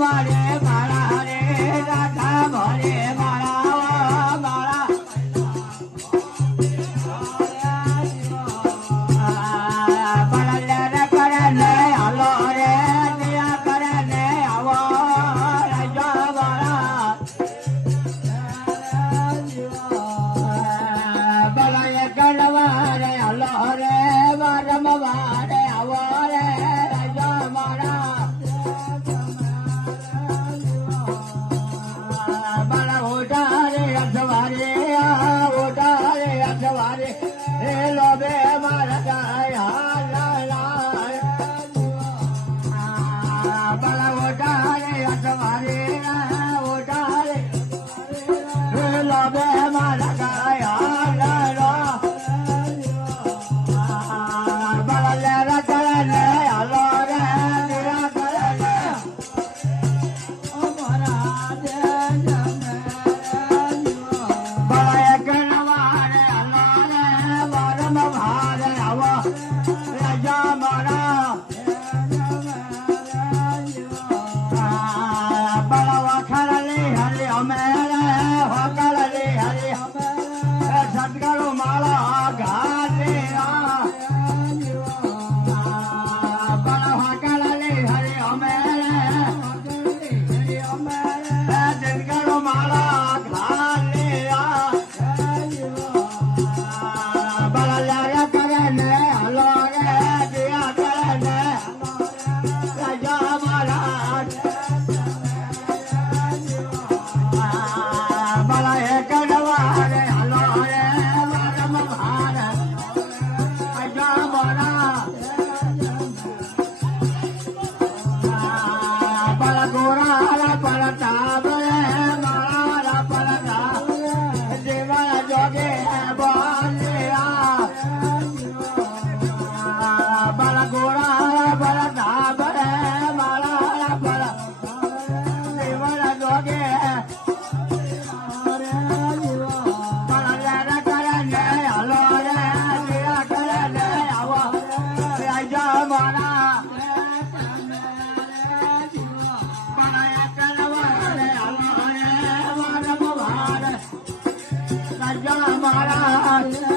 મારે મારા રે રાધા ભરે મારા મારા બળલે કરે ને હાલો રે દિયા કરે ને આવો રાજા મારા બળાએ ગણવા રે હાલો રે વારમવા રે આવો રે રાજા મારા બળા ઓઢારે અઠવારે ઓઢારે અઠવારે હે લોબે મારા ગાય બળા ઓઢારે અઠવારે ઓઢારે હે લોબે મારા ગાય બળા લેરા કરે ને હાલો રે નિરા કરે ને બળાએ ગણવા રે હાલો રે વારમવા રે આવો રાજા મારા બળા વખારલી હરી અમે રે વખારલી હરી સટકારો માળા ઘાટે બળા વખારલી હરી અમે રે સટકારો માળા ઘાટે બળા લાયા કરે ને હાલો રે દિયા કરે ને રાજા મારા બળા એ કડવા રે હાલો રે વારમવા રે રાજા મારા બળા ગોરા પડતા રે મારા પડતા દેવા જોગે બોલ્યા બળા ગોરા પડતા રે મારા પડતા દેવા જોગે બળા લેરા કરે ને હાલો રે દિયા કરે ને આવો રાજા મારા બળાએ કરવા રે હાલો રે વારમવા રે રાજા મારા